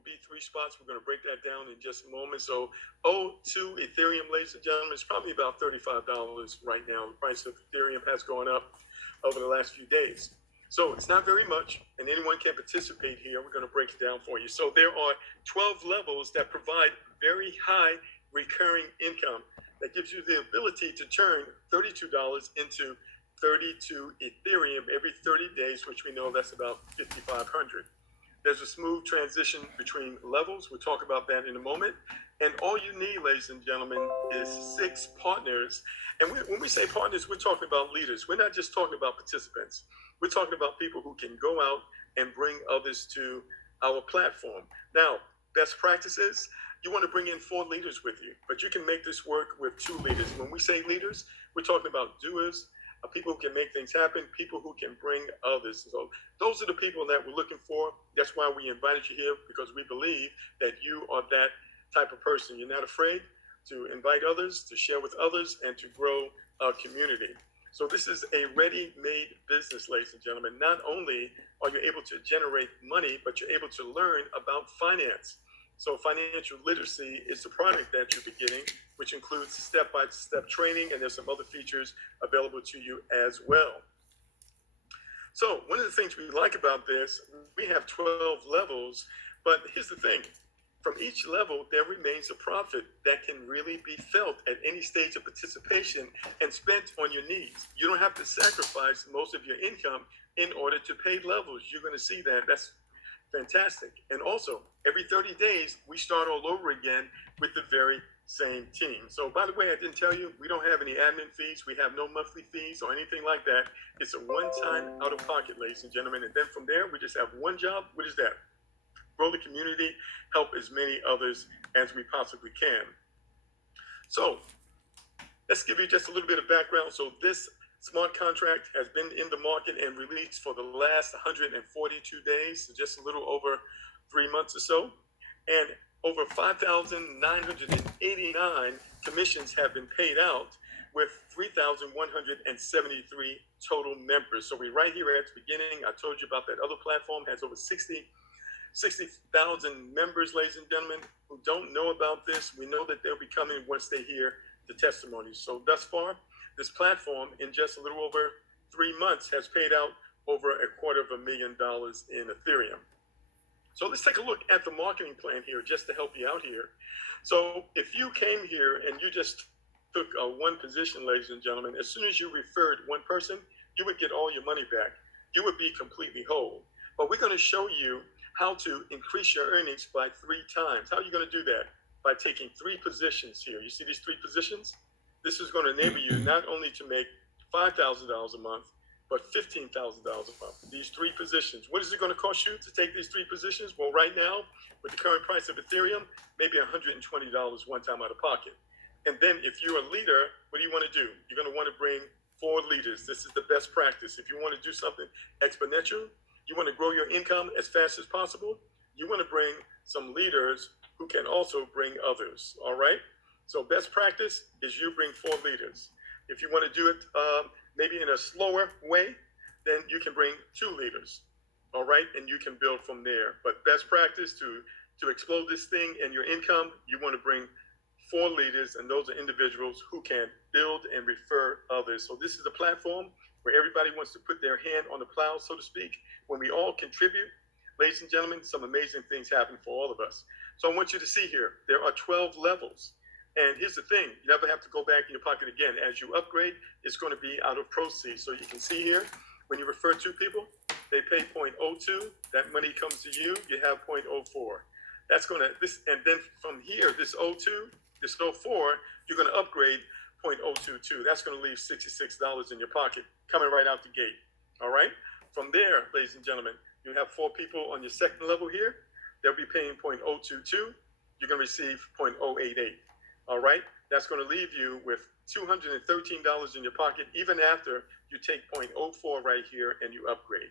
be three spots. We're going to break that down in just a moment. So O2 Ethereum, ladies and gentlemen, is probably about $35 right now. The price of Ethereum has gone up over the last few days. So it's not very much, and anyone can participate here. We're going to break it down for you. So there are 12 levels that provide very high recurring income that gives you the ability to turn $32 into 32 Ethereum every 30 days, which we know that's about 5,500. There's a smooth transition between levels. We'll talk about that in a moment. And all you need, ladies and gentlemen, is 6 partners. And when we say partners, we're talking about leaders. We're not just talking about participants. We're talking about people who can go out and bring others to our platform. Now, best practices, you want to bring in 4 leaders with you, but you can make this work with 2 leaders. When we say leaders, we're talking about doers, people who can make things happen, people who can bring others. So those are the people that we're looking for. That's why we invited you here, because we believe that you are that type of person. You're not afraid to invite others, to share with others, and to grow a community. So this is a ready-made business, ladies and gentlemen. Not only are you able to generate money, but you're able to learn about finance. So financial literacy is the product that you're beginning, which includes step-by-step training, and there's some other features available to you as well. So one of the things we like about this, we have 12 levels, but here's the thing. From each level, there remains a profit that can really be felt at any stage of participation and spent on your needs. You don't have to sacrifice most of your income in order to pay levels. You're going to see that. That's fantastic. And also, every 30 days, we start all over again with the very same team. So by the way, I didn't tell you, we don't have any admin fees. We have no monthly fees or anything like that. It's a one-time out-of-pocket, ladies and gentlemen. And then from there, we just have one job. What is that? Grow the community, help as many others as we possibly can. So let's give you just a little bit of background. So this smart contract has been in the market and released for the last 142 days, so just a little over 3 months or so. And over 5,989 commissions have been paid out, with 3,173 total members. So we're right here at the beginning. I told you about that other platform, has over 60,000 members, ladies and gentlemen, who don't know about this. We know that they'll be coming once they hear the testimonies. So thus far, this platform, in just a little over 3 months, has paid out over $250,000 in Ethereum. So let's take a look at the marketing plan here, just to help you out here. So if you came here and you just took one position, ladies and gentlemen, as soon as you referred one person, you would get all your money back. You would be completely whole. But we're going to show you how to increase your earnings by 3 times. How are you going to do that? By taking 3 positions here. You see these 3 positions? This is going to enable you not only to make $5,000 a month, but $15,000 a month. These 3 positions. What is it going to cost you to take these 3 positions? Well, right now, with the current price of Ethereum, maybe $120 one time out of pocket. And then if you're a leader, what do you want to do? You're going to want to bring 4 leaders. This is the best practice. If you want to do something exponential, you want to grow your income as fast as possible, you want to bring some leaders who can also bring others, all right? So best practice is you bring 4 leaders. If you want to do it maybe in a slower way, then you can bring 2 leaders, all right? And you can build from there. But best practice to explode this thing and your income, you want to bring 4 leaders, and those are individuals who can build and refer others. So this is a platform where everybody wants to put their hand on the plow, so to speak. When we all contribute, ladies and gentlemen, some amazing things happen for all of us. So I want you to see here, there are 12 levels. And here's the thing, you never have to go back in your pocket again. As you upgrade, it's going to be out of proceeds. So you can see here, when you refer 2 people, they pay 0.02. That money comes to you, you have 0.04. That's going to, and then from here, this 02, this 04, you're going to upgrade 0.022. That's going to leave $66 in your pocket coming right out the gate. All right? From there, ladies and gentlemen, you have 4 people on your second level here. They'll be paying 0.022. You're going to receive 0.088. All right? That's going to leave you with $213 in your pocket, even after you take 0.04 right here and you upgrade.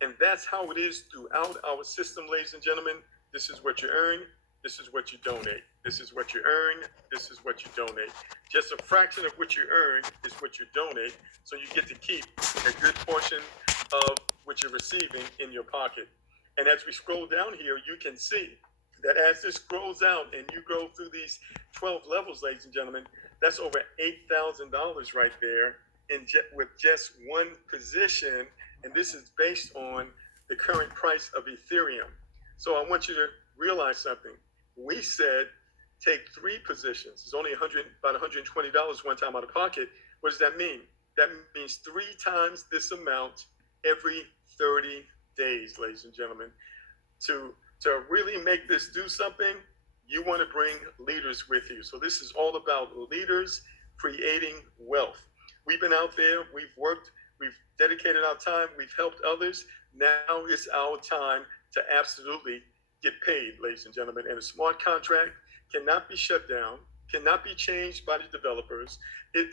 And that's how it is throughout our system, ladies and gentlemen. This is what you earn. This is what you donate. This is what you earn. This is what you donate. Just a fraction of what you earn is what you donate. So you get to keep a good portion of what you're receiving in your pocket. And as we scroll down here, you can see that as this grows out and you go through these 12 levels, ladies and gentlemen, that's over $8,000 right there with just one position. And this is based on the current price of Ethereum. So I want you to realize something. We said take three positions. It's only about $120 one time out of pocket. What does that mean? That means three times this amount every 30 days, ladies and gentlemen. To really make this do something, you want to bring leaders with you. So this is all about leaders creating wealth. We've been out there, we've worked, we've dedicated our time, we've helped others. Now it's our time to absolutely get paid, ladies and gentlemen. And a smart contract cannot be shut down, cannot be changed by the developers. It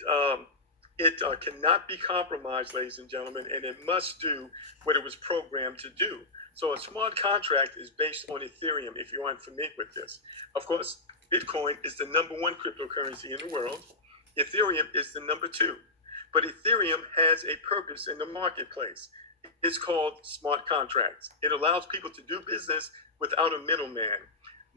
cannot be compromised, ladies and gentlemen, and it must do what it was programmed to do. So a smart contract is based on Ethereum, if you aren't familiar with this. Of course, Bitcoin is the number one cryptocurrency in the world. Ethereum is the number two. But Ethereum has a purpose in the marketplace. It's called smart contracts. It allows people to do business without a middleman,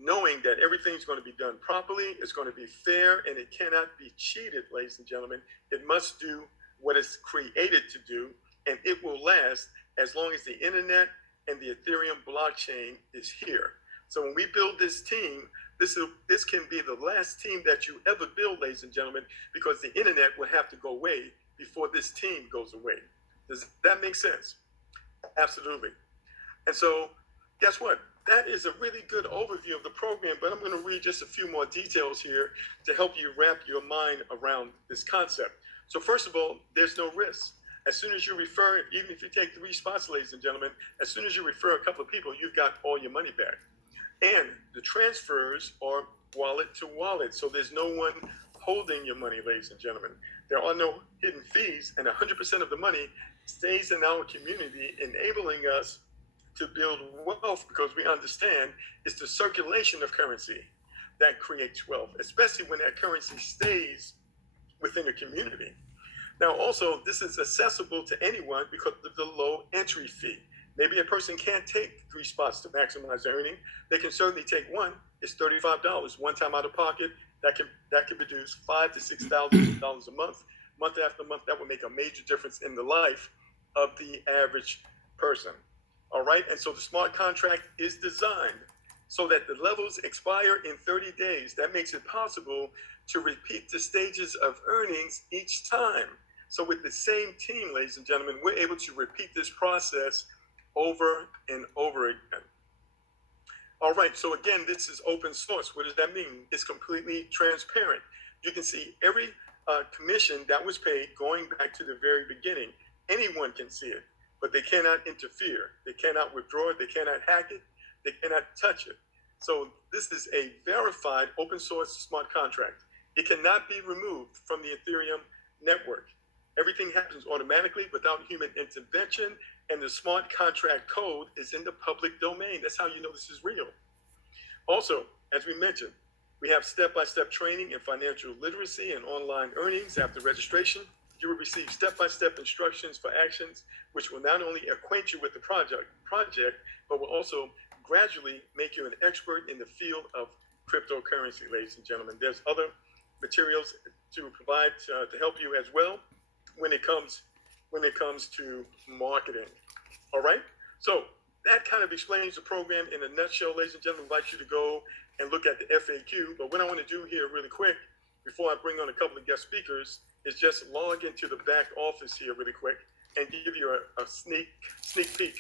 knowing that everything's going to be done properly, it's going to be fair, and it cannot be cheated, ladies and gentlemen. It must do what it's created to do, and it will last as long as the internet and the Ethereum blockchain is here. So when we build this team, this can be the last team that you ever build, ladies and gentlemen, because the internet will have to go away before this team goes away. Does that make sense? Absolutely. And so guess what? That is a really good overview of the program, but I'm going to read just a few more details here to help you wrap your mind around this concept. So first of all, there's no risk. As soon as you refer, even if you take 3 spots, ladies and gentlemen, as soon as you refer a couple of people, you've got all your money back. And the transfers are wallet to wallet, so there's no one holding your money, ladies and gentlemen. There are no hidden fees, and 100% of the money stays in our community, enabling us to build wealth, because we understand it's the circulation of currency that creates wealth, especially when that currency stays within the community. Now, also, this is accessible to anyone because of the low entry fee. Maybe a person can't take 3 spots to maximize their earning. They can certainly take one. It's $35 one time out of pocket. That can produce $5,000 to $6,000 a month. Month after month, that would make a major difference in the life of the average person. All right, and so the smart contract is designed so that the levels expire in 30 days. That makes it possible to repeat the stages of earnings each time. So with the same team, ladies and gentlemen, we're able to repeat this process over and over again. All right, so again, this is open source. What does that mean? It's completely transparent. You can see every commission that was paid going back to the very beginning. Anyone can see it, but they cannot interfere. They cannot withdraw it. They cannot hack it. They cannot touch it. So this is a verified open source smart contract. It cannot be removed from the Ethereum network. Everything happens automatically without human intervention, and the smart contract code is in the public domain. That's how you know this is real. Also, as we mentioned, we have step-by-step training in financial literacy and online earnings. After registration, you will receive step-by-step instructions for actions, which will not only acquaint you with the project, but will also gradually make you an expert in the field of cryptocurrency, ladies and gentlemen. There's other materials to provide to help you as well when it comes to marketing. All right, so that kind of explains the program in a nutshell, ladies and gentlemen. I invite you to go and look at the FAQ. But what I want to do here really quick, before I bring on a couple of guest speakers, is just log into the back office here really quick and give you a sneak peek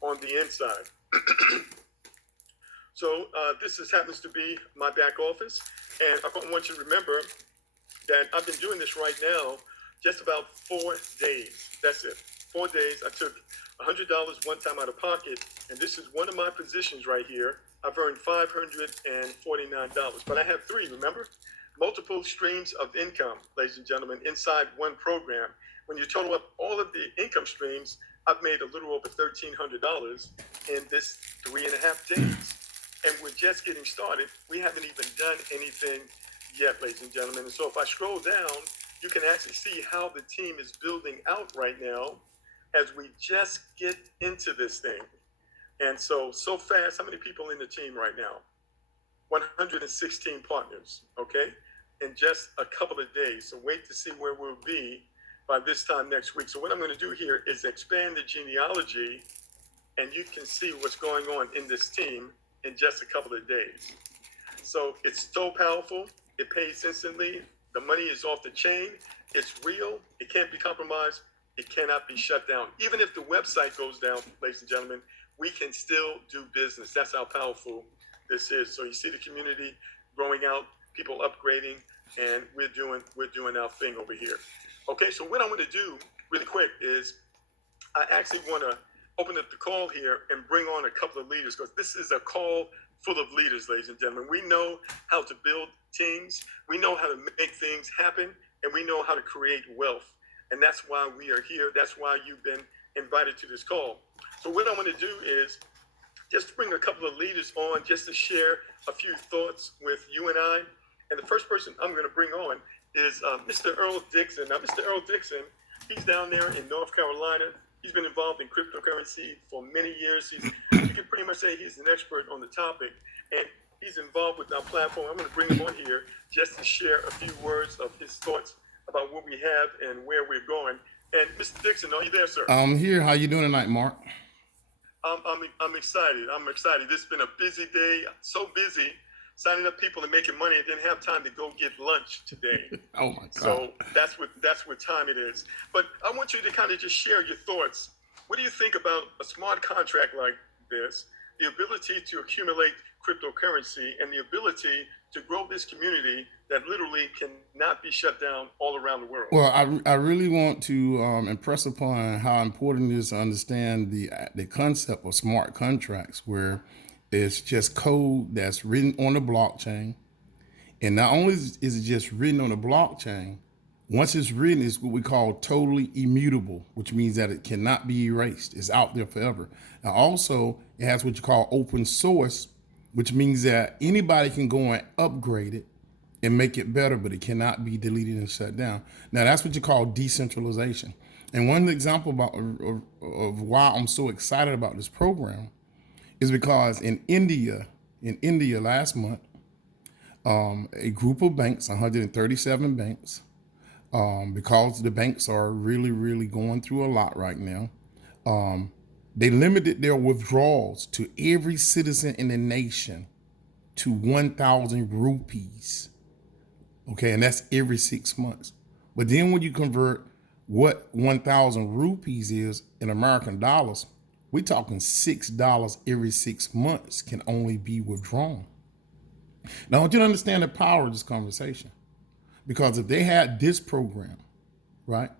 on the inside. So this happens to be my back office, and I want you to remember that I've been doing this right now just about 4 days. That's it. 4 days. I took $100 one time out of pocket, and this is one of my positions right here. I've earned $549, but I have 3, remember? Multiple streams of income, ladies and gentlemen, inside one program. When you total up all of the income streams, I've made a little over $1,300 in this 3.5 days. And we're just getting started. We haven't even done anything yet, ladies and gentlemen. And so if I scroll down, you can actually see how the team is building out right now as we just get into this thing. And so fast, how many people in the team right now? 116 partners, okay, in just a couple of days. So wait to see where we'll be by this time next week. So what I'm going to do here is expand the genealogy, and you can see what's going on in this team in just a couple of days. So it's so powerful. It pays instantly. The money is off the chain. It's real. It can't be compromised. It cannot be shut down. Even if the website goes down, ladies and gentlemen, we can still do business. That's how powerful this is. So you see the community growing out, people upgrading, and we're doing our thing over here. Okay, so what I'm going to do really quick is I actually want to open up the call here and bring on a couple of leaders, because this is a call full of leaders, ladies and gentlemen. We know how to build teams. We know how to make things happen, and we know how to create wealth. And that's why we are here. That's why you've been invited to this call. So what I want to do is just bring a couple of leaders on just to share a few thoughts with you and I. And the first person I'm going to bring on is Mr. Earl Dixon. Now, Mr. Earl Dixon, he's down there in North Carolina. He's been involved in cryptocurrency for many years. You can pretty much say he's an expert on the topic, and he's involved with our platform. I'm going to bring him on here just to share a few words of his thoughts about what we have and where we're going. And Mr. Dixon, are you there, sir? I'm here. How you doing tonight, Mark? I'm excited. I'm excited. This has been a busy day. So busy signing up people and making money. I didn't have time to go get lunch today. Oh my God. So that's what time it is. But I want you to kind of just share your thoughts. What do you think about a smart contract like this, the ability to accumulate cryptocurrency, and the ability to grow this community that literally cannot be shut down all around the world? Well, I really want to impress upon how important it is to understand the concept of smart contracts, where it's just code that's written on the blockchain. And not only is it just written on the blockchain, once it's written, it's what we call totally immutable, which means that it cannot be erased. It's out there forever. Now, also, it has what you call open source, which means that anybody can go and upgrade it and make it better, but it cannot be deleted and shut down. Now, that's what you call decentralization. And one example of why I'm so excited about this program is because in India last month, a group of banks, 137 banks, because the banks are really, really going through a lot right now, they limited their withdrawals to every citizen in the nation to 1,000 rupees. Okay, and that's every 6 months. But then when you convert what 1,000 rupees is in American dollars, we're talking $6 every 6 months can only be withdrawn. Now, I want you to understand the power of this conversation, because if they had this program, right,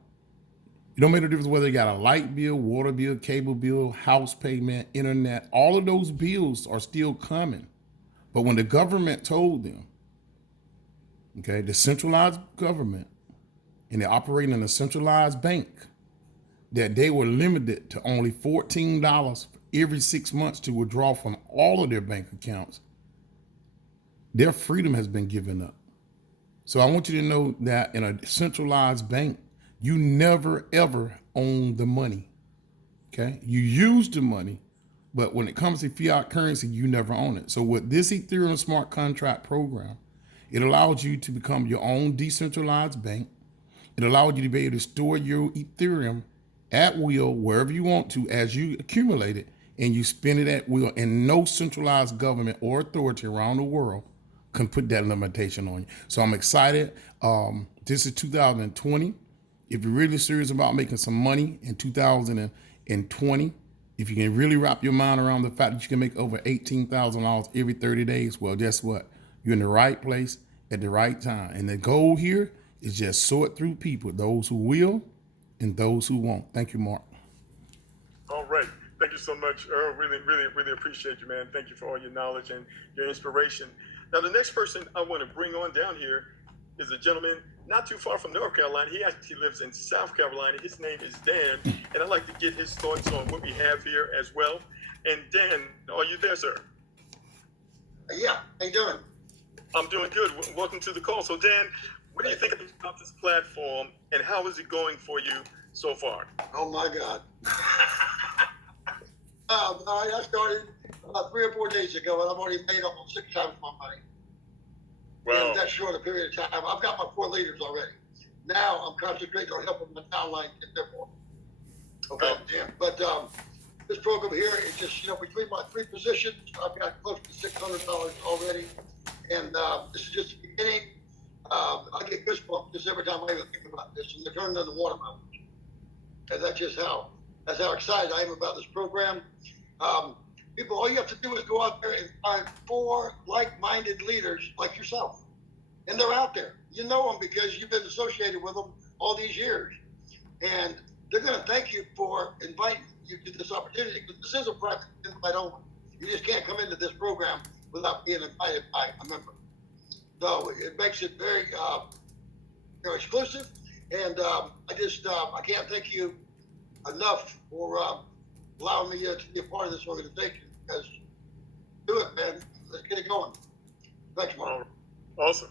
it don't make no difference whether they got a light bill, water bill, cable bill, house payment, internet, all of those bills are still coming. But when the government told them, okay, the centralized government, and they're operating in a centralized bank, that they were limited to only $14 every 6 months to withdraw from all of their bank accounts, their freedom has been given up. So I want you to know that in a centralized bank, you never, ever own the money, okay? You use the money, but when it comes to fiat currency, you never own it. So with this Ethereum smart contract program, it allows you to become your own decentralized bank. It allows you to be able to store your Ethereum at will, wherever you want to, as you accumulate it, and you spend it at will, and no centralized government or authority around the world can put that limitation on you. So I'm excited. This is 2020. If you're really serious about making some money in 2020, if you can really wrap your mind around the fact that you can make over $18,000 every 30 days, well, guess what? You're in the right place at the right time. And the goal here is just sort through people, those who will and those who won't. Thank you, Mark. All right. Thank you so much, Earl. Really, really, really appreciate you, man. Thank you for all your knowledge and your inspiration. Now, the next person I want to bring on down here is a gentleman not too far from North Carolina. He actually lives in South Carolina. His name is Dan, and I'd like to get his thoughts on what we have here as well. And Dan, are you there, sir? Yeah, how you doing? I'm doing good. Welcome to the call. So, Dan, what do you think about this platform, and how is it going for you so far? Oh my God. I started about 3 or 4 days ago, and I've already made almost 6 times my money Wow. in that short a period of time. I've got my 4 leaders already. Now I'm concentrating on helping my downline get their more. Okay, Wow. but this program here is just, between my 3 positions, I've got close to $600 already, and this is just the beginning. I get goosebumps just every time I even think about this, and they're turning into watermelons. And that's how excited I am about this program. People, all you have to do is go out there and find 4 like-minded leaders like yourself, and they're out there. You know them because you've been associated with them all these years, and they're going to thank you for inviting you to this opportunity, because this is a private invite only. You just can't come into this program without being invited by a member. So it makes it very exclusive, and I can't thank you enough for allowing me to be a part of this organization. Because do it, man. Let's get it going. Thank you, Mark. Awesome.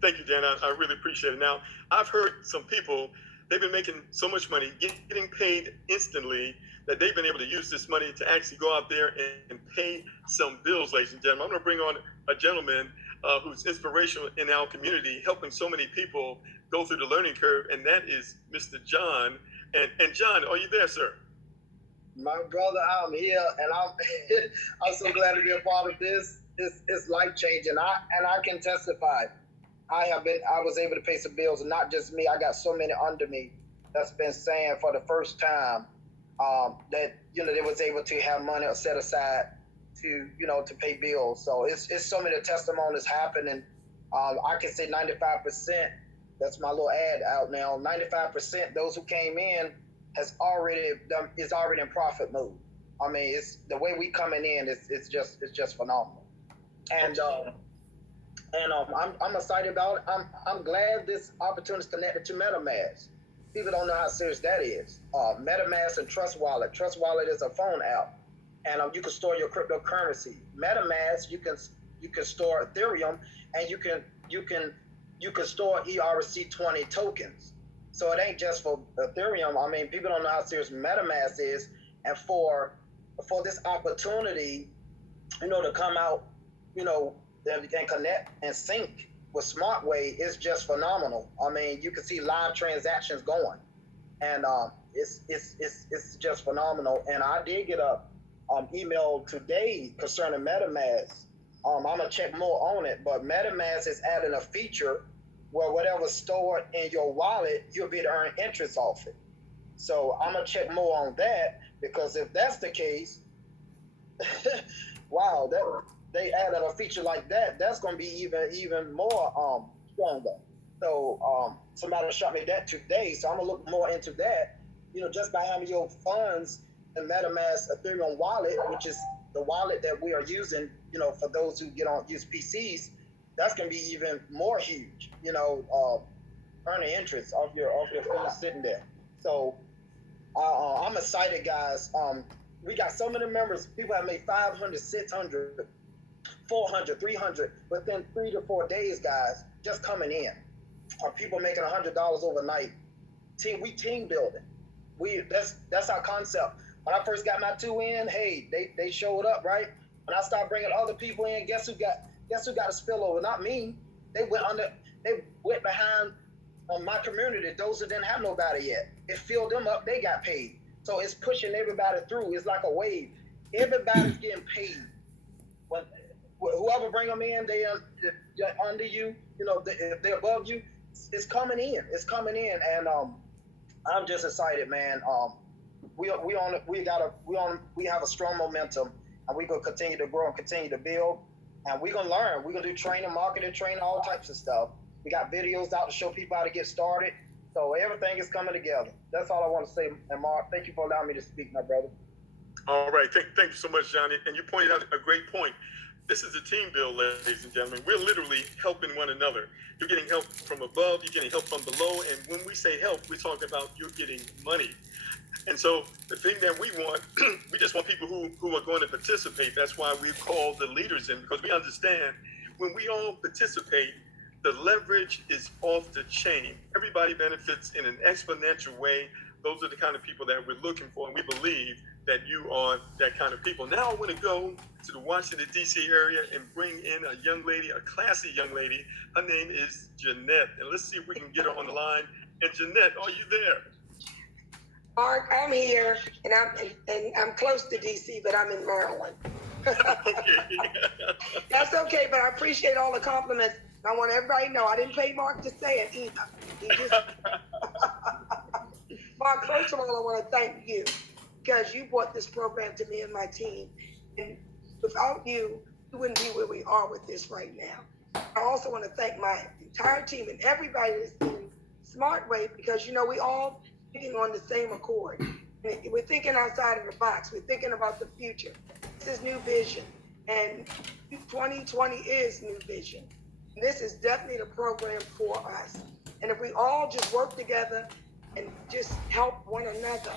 Thank you, Dan. I really appreciate it. Now, I've heard some people, they've been making so much money, getting paid instantly, that they've been able to use this money to actually go out there and pay some bills, ladies and gentlemen. I'm going to bring on a gentleman who's inspirational in our community, helping so many people go through the learning curve, and that is Mr. John. And John, are you there, sir? My brother, I'm here, and I'm I'm so glad to be a part of this. It's life changing. I can testify. I was able to pay some bills, and not just me. I got so many under me that's been saying for the first time that they was able to have money set aside to pay bills. So it's so many testimonies happening. I can say 95%. That's my little ad out now. 95% those who came in is already in profit mode. I mean, it's the way we coming in. It's just phenomenal. And I'm excited about it. I'm glad this opportunity is connected to MetaMask. People don't know how serious that is. MetaMask and Trust Wallet. Trust Wallet is a phone app, and you can store your cryptocurrency. MetaMask, you can store Ethereum, and you can store ERC20 tokens. So it ain't just for Ethereum. I mean, people don't know how serious MetaMask is, and for this opportunity, to come out, and connect and sync with Smartway is just phenomenal. I mean, you can see live transactions going, and it's just phenomenal. And I did get a email today concerning MetaMask. I'm gonna check more on it, but MetaMask is adding a feature where whatever's stored in your wallet, you'll be able to earn interest off it. So I'm gonna check more on that, because if that's the case, wow, that they added a feature like that, that's gonna be even more stronger. So somebody shot me that today, so I'm gonna look more into that. Just by having your funds in MetaMask Ethereum wallet, which is the wallet that we are using, for those who use PCs, that's gonna be even more huge. Earning interest off your funds sitting there. So I'm excited, guys. We got so many members. People have made 500, 600, 400, 300 within 3 to 4 days, guys, just coming in. People making $100 overnight. We team building. That's our concept. When I first got my 2 in, hey, they showed up, right? When I started bringing other people in, guess who got a spillover? Not me. They went behind my community. Those who didn't have nobody yet. It filled them up. They got paid. So it's pushing everybody through. It's like a wave. Everybody's getting paid. When whoever bring them in, they're under you. If they're above you, it's coming in. It's coming in, and I'm just excited, man. We have a strong momentum, and we're gonna continue to grow and continue to build, and we're gonna learn. We're gonna do training, marketing, all types of stuff. We got videos out to show people how to get started. So everything is coming together. That's all I want to say. And Mark, thank you for allowing me to speak, my brother. All right. Thank you so much, Johnny. And you pointed out a great point. This is a team build, ladies and gentlemen. We're literally helping one another. You're getting help from above, you're getting help from below. And when we say help, we're talking about you're getting money. And so the thing that we want, we just want people who are going to participate. That's why we call the leaders in, because we understand when we all participate, the leverage is off the chain. Everybody benefits in an exponential way. Those are the kind of people that we're looking for, and we believe that you are that kind of people. Now I want to go to the Washington, D.C. area and bring in a young lady, a classy young lady. Her name is Jeanette. And let's see if we can get her on the line. And Jeanette, are you there? Mark, I'm here, and I'm close to DC, but I'm in Maryland. Okay. That's okay, but I appreciate all the compliments. I want everybody to know I didn't pay Mark to say it either. He just Mark, first of all, I want to thank you because you brought this program to me and my team, and without you, we wouldn't be where we are with this right now. I also want to thank my entire team and everybody that's in Smartway because we all thinking on the same accord. We're thinking outside of the box. We're thinking about the future. This is new vision, and 2020 is new vision. And this is definitely the program for us. And if we all just work together and just help one another,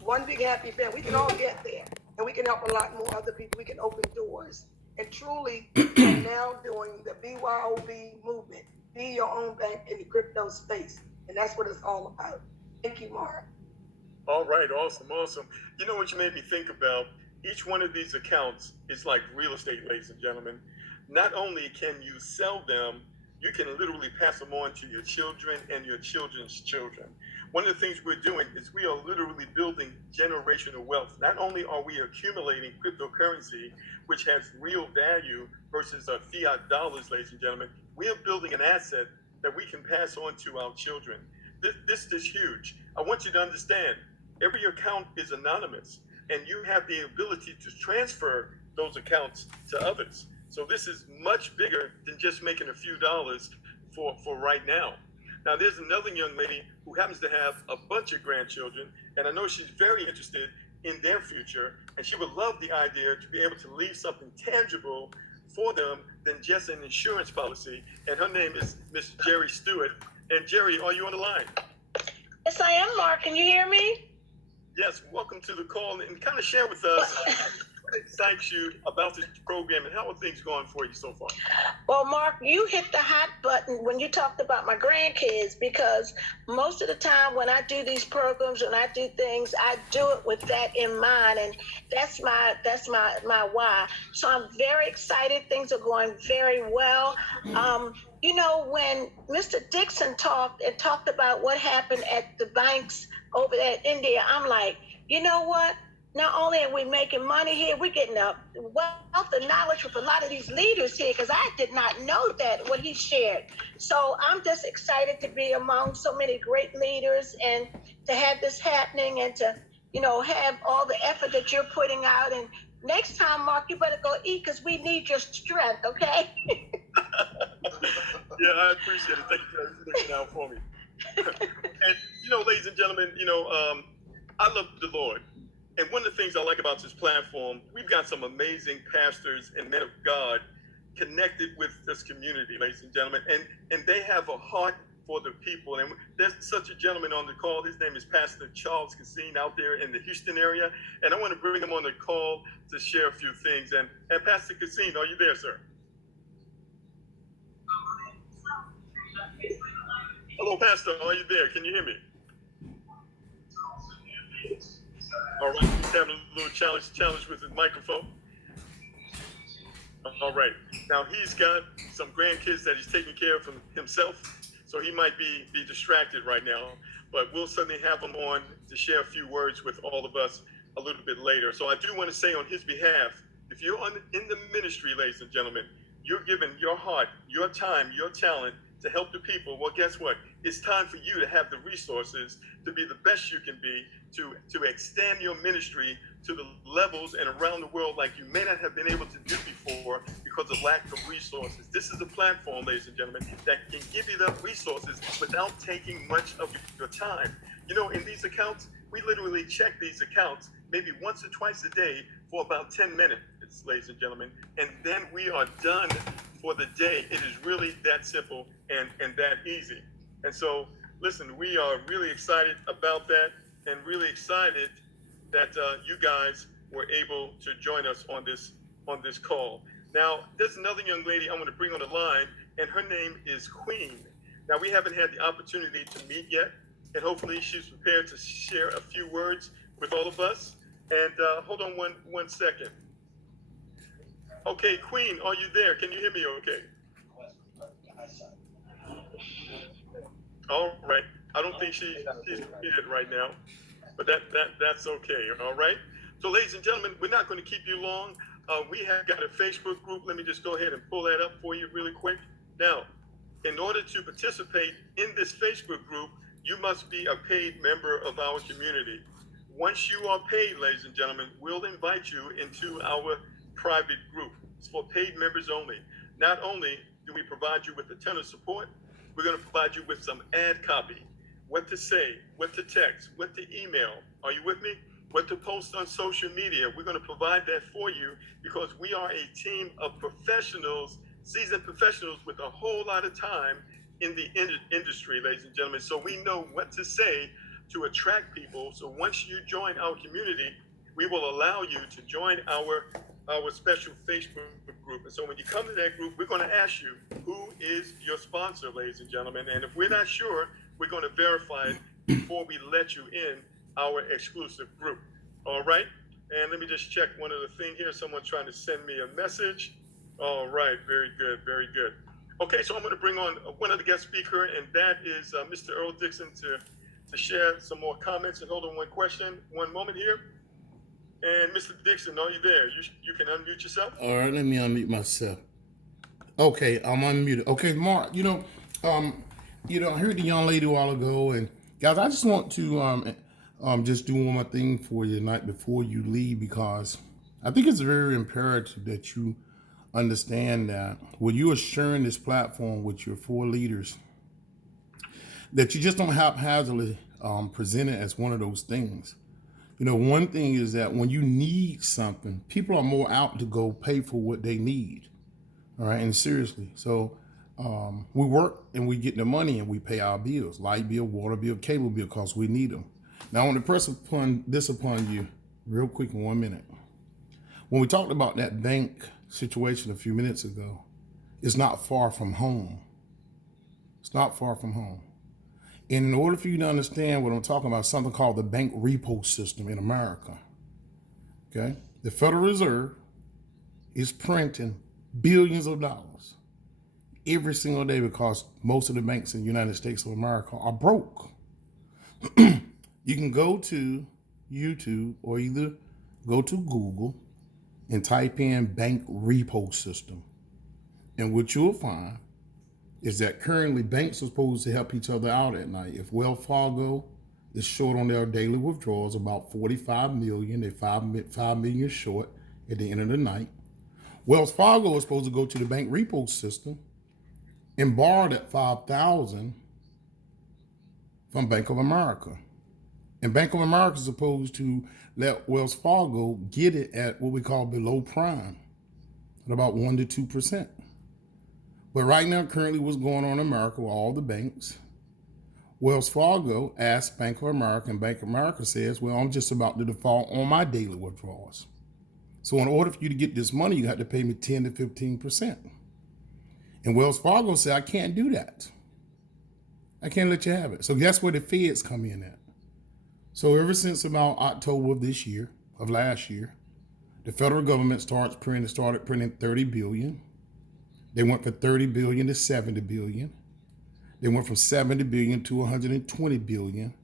one big happy family, we can all get there, and we can help a lot more other people. We can open doors. And truly, we're now doing the BYOB movement, be your own bank in the crypto space, and that's what it's all about. Thank you, Mark. All right, awesome. You know what you made me think about? Each one of these accounts is like real estate, ladies and gentlemen. Not only can you sell them, you can literally pass them on to your children and your children's children. One of the things we're doing is we are literally building generational wealth. Not only are we accumulating cryptocurrency, which has real value versus fiat dollars, ladies and gentlemen, we are building an asset that we can pass on to our children. This is huge. I want you to understand, every account is anonymous, and you have the ability to transfer those accounts to others. So this is much bigger than just making a few dollars for right now. Now, there's another young lady who happens to have a bunch of grandchildren, and I know she's very interested in their future, and she would love the idea to be able to leave something tangible for them than just an insurance policy. And her name is Miss Jerry Stewart. And Jerry, are you on the line? Yes, I am, Mark. Can you hear me? Yes, welcome to the call, and kind of share with us what excites you about this program and how are things going for you so far? Well, Mark, you hit the hot button when you talked about my grandkids, because most of the time when I do these programs and I do things, I do it with that in mind, and that's my why. So I'm very excited. Things are going very well. When Mr. Dixon talked about what happened at the banks over at India, I'm like, you know what? Not only are we making money here, we're getting a wealth of knowledge with a lot of these leaders here, because I did not know that, what he shared. So I'm just excited to be among so many great leaders and to have this happening and to, have all the effort that you're putting out. And next time, Mark, you better go eat, because we need your strength, okay? Yeah, I appreciate it. Thank you for looking out for me. And, ladies and gentlemen, I love the Lord. And one of the things I like about this platform, we've got some amazing pastors and men of God connected with this community, ladies and gentlemen, and they have a heart for the people. And there's such a gentleman on the call. His name is Pastor Charles Cassine out there in the Houston area. And I want to bring him on the call to share a few things. And Pastor Cassine, are you there, sir? Hello, Pastor. Are you there? Can you hear me? All right. He's having a little challenge with his microphone. All right. Now, he's got some grandkids that he's taking care of himself, so he might be distracted right now. But we'll certainly have him on to share a few words with all of us a little bit later. So I do want to say on his behalf, if you're in the ministry, ladies and gentlemen, you're giving your heart, your time, your talent to help the people. Well, guess what? It's time for you to have the resources to be the best you can be, to extend your ministry to the levels and around the world like you may not have been able to do before because of lack of resources. This is a platform, ladies and gentlemen, that can give you the resources without taking much of your time. In these accounts, we literally check these accounts maybe once or twice a day for about 10 minutes, ladies and gentlemen, and then we are done for the day. It is really that simple and that easy. And so, listen, we are really excited about that and really excited that you guys were able to join us on this call. Now, there's another young lady I want to bring on the line, and her name is Queen. Now, we haven't had the opportunity to meet yet, and hopefully she's prepared to share a few words with all of us. And hold on one second. Okay, Queen, are you there? Can you hear me okay? All right. I don't think she's muted right now, but that's okay. All right. So, ladies and gentlemen, we're not going to keep you long. We have got a Facebook group. Let me just go ahead and pull that up for you really quick. Now, in order to participate in this Facebook group, you must be a paid member of our community. Once you are paid, ladies and gentlemen, we'll invite you into our private group. It's for paid members only. Not only do we provide you with a ton of support, we're going to provide you with some ad copy, what to say, what to text, what to email. Are you with me? What to post on social media. We're going to provide that for you because we are a team of professionals, seasoned professionals with a whole lot of time in the industry, ladies and gentlemen. So we know what to say to attract people. So once you join our community, we will allow you to join our special Facebook group. And so when you come to that group, we're going to ask you, who is your sponsor, ladies and gentlemen? And if we're not sure, we're going to verify it before we let you in our exclusive group. All right. And let me just check one other thing here. Someone's trying to send me a message. All right. Very good. Very good. Okay. So I'm going to bring on one other guest speaker, and that is Mr. Earl Dixon to share some more comments. And hold on one question. One moment here. And Mr. Dixon, are you there? You can unmute yourself. All right, let me unmute myself. Okay, I'm unmuted. Okay, Mark, I heard the young lady a while ago, and guys, I just want to just do one more thing for you tonight before you leave, because I think it's very imperative that you understand that when you are sharing this platform with your four leaders, that you just don't haphazardly present it as one of those things. One thing is that when you need something, people are more out to go pay for what they need. All right. And seriously. So we work and we get the money and we pay our bills, light bill, water bill, cable bill, because we need them. Now I want to press upon you real quick in 1 minute. When we talked about that bank situation a few minutes ago, it's not far from home. It's not far from home. And in order for you to understand what I'm talking about, something called the bank repo system in America. Okay? The Federal Reserve is printing billions of dollars every single day because most of the banks in the United States of America are broke. You can go to YouTube or either go to Google and type in bank repo system. And what you'll find is that currently banks are supposed to help each other out at night. If Wells Fargo is short on their daily withdrawals, about 45 million, they're 5 million short at the end of the night. Wells Fargo is supposed to go to the bank repo system and borrow that 5,000 from Bank of America. And Bank of America is supposed to let Wells Fargo get it at what we call below prime, at about 1% to 2%. But right now, currently what's going on in America with all the banks, Wells Fargo asked Bank of America, and Bank of America says, well, I'm just about to default on my daily withdrawals. So in order for you to get this money, you have to pay me 10 to 15%. And Wells Fargo said, I can't do that. I can't let you have it. So guess where the feds come in at? So ever since about October of last year, the federal government started printing 30 billion. They went from 30 billion to 70 billion. They went from 70 billion to 120 billion.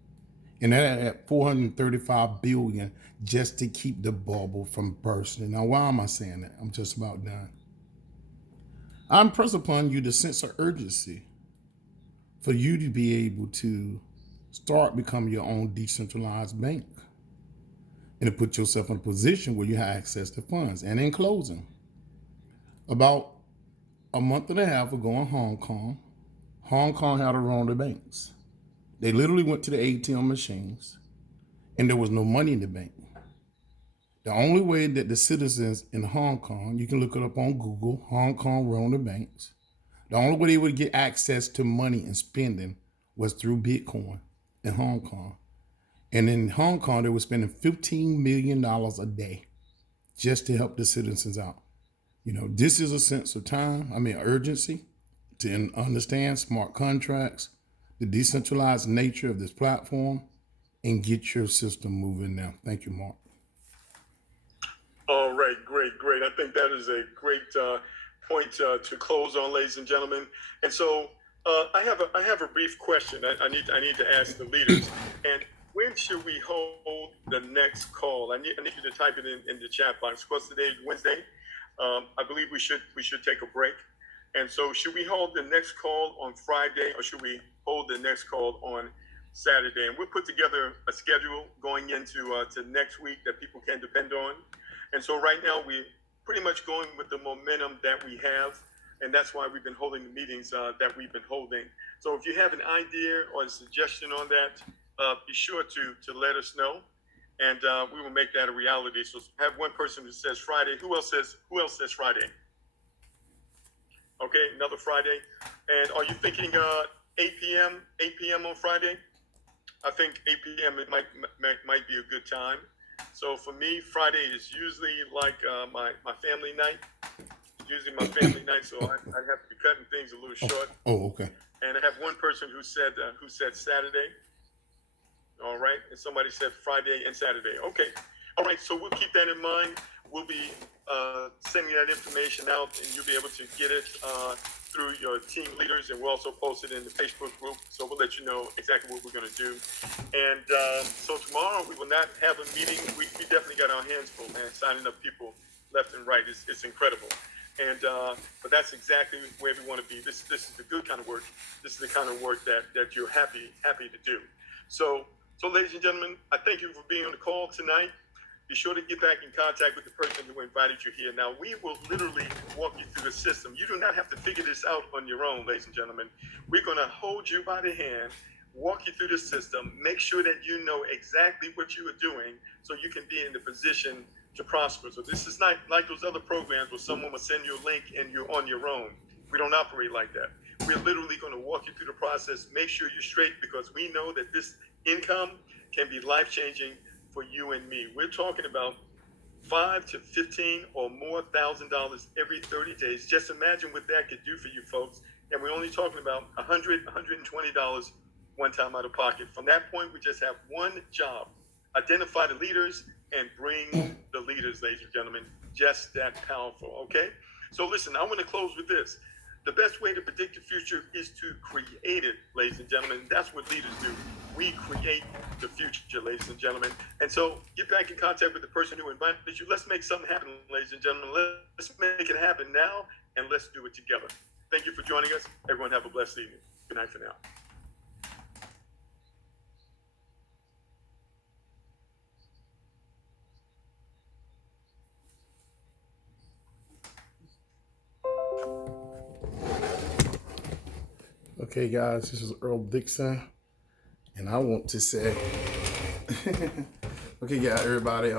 And that at 435 billion just to keep the bubble from bursting. Now, why am I saying that? I'm just about done. I impress upon you the sense of urgency for you to be able to start becoming your own decentralized bank and to put yourself in a position where you have access to funds. And in closing, about a month and a half ago in Hong Kong had a run on the banks. They literally went to the ATM machines and there was no money in the bank. The only way that the citizens in Hong Kong, you can look it up on Google, Hong Kong run on the banks. The only way they would get access to money and spending was through Bitcoin in Hong Kong. And in Hong Kong, they were spending $15 million a day just to help the citizens out. This is a sense of urgency to understand smart contracts, the decentralized nature of this platform, and get your system moving now. Thank you, Mark. Great, great. I think that is a great point to close on, ladies and gentlemen. And so I have a brief question. I need to ask the leaders. And when should we hold the next call? I need you to type it in the chat box. Of course, today is Wednesday. I believe we should take a break. And so, should we hold the next call on Friday, or should we hold the next call on Saturday? And we'll put together a schedule going into to next week that people can depend on. And so, right now, we're pretty much going with the momentum that we have, and that's why we've been holding the meetings that we've been holding. So, if you have an idea or a suggestion on that, be sure to let us know, and we will make that a reality. So, have one person who says Friday. Who else says Friday? Okay, another Friday. And are you thinking 8 p.m. 8 p.m. on Friday? I think 8 p.m. it might be a good time. So for me, Friday is usually like my family night. It's usually my family night, so I have to be cutting things a little short. Oh, okay. And I have one person who said Saturday. All right, and somebody said Friday and Saturday. Okay, all right. So we'll keep that in mind. We'll be sending that information out, and you'll be able to get it through your team leaders, and we'll also post it in the Facebook group. So we'll let you know exactly what we're going to do. And so tomorrow we will not have a meeting. We definitely got our hands full, man, signing up people left and right. It's incredible. And but that's exactly where we want to be. This is the good kind of work. This is the kind of work that you're happy to do. So ladies and gentlemen, I thank you for being on the call tonight. Be sure to get back in contact with the person who invited you here. Now, we will literally walk you through the system. You do not have to figure this out on your own, ladies and gentlemen. We're going to hold you by the hand, walk you through the system, make sure that you know exactly what you are doing so you can be in the position to prosper. So this is not like those other programs where someone will send you a link and you're on your own. We don't operate like that. We're literally going to walk you through the process, make sure you're straight, because we know that this income can be life-changing for you and me. We're talking about $5 to $15 or more $1,000 every 30 days. Just imagine what that could do for you folks. And we're only talking about $100, $120 one time out of pocket. From that point, we just have one job: identify the leaders and bring the leaders, ladies and gentlemen. Just that powerful, okay? So listen, I want to close with this. The best way to predict the future is to create it, ladies and gentlemen. That's what leaders do. We create the future, ladies and gentlemen. And so get back in contact with the person who invited you. Let's make something happen, ladies and gentlemen. Let's make it happen now, and let's do it together. Thank you for joining us. Everyone have a blessed evening. Good night for now. Okay, guys, this is Earl Dixon, and I want to say, okay, yeah, everybody,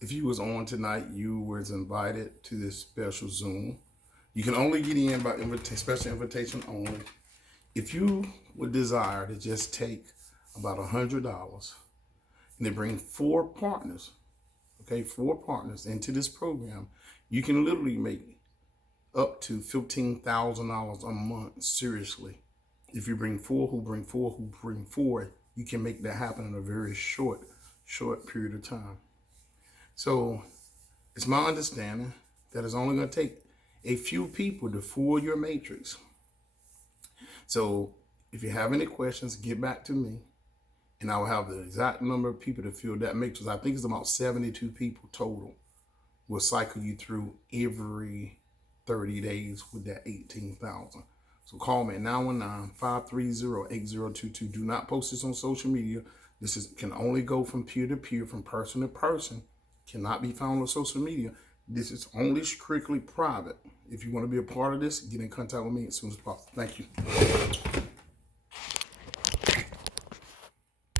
if you was on tonight, you was invited to this special Zoom. You can only get in by special invitation only. If you would desire to just take about $100 and they bring 4 partners, okay, 4 partners into this program, you can literally make up to $15,000 a month. Seriously, if you bring 4 who bring 4 who bring 4, you can make that happen in a very short period of time. So it's my understanding that it's only going to take a few people to fool your matrix. So if you have any questions, get back to me, and I will have the exact number of people to fill that matrix. I think it's about 72 people total will cycle you through every 30 days with that 18,000. So call me at 919-530-8022. Do not post this on social media. This can only go from peer to peer, from person to person. Cannot be found on social media. This is only strictly private. If you want to be a part of this, get in contact with me as soon as possible. Thank you.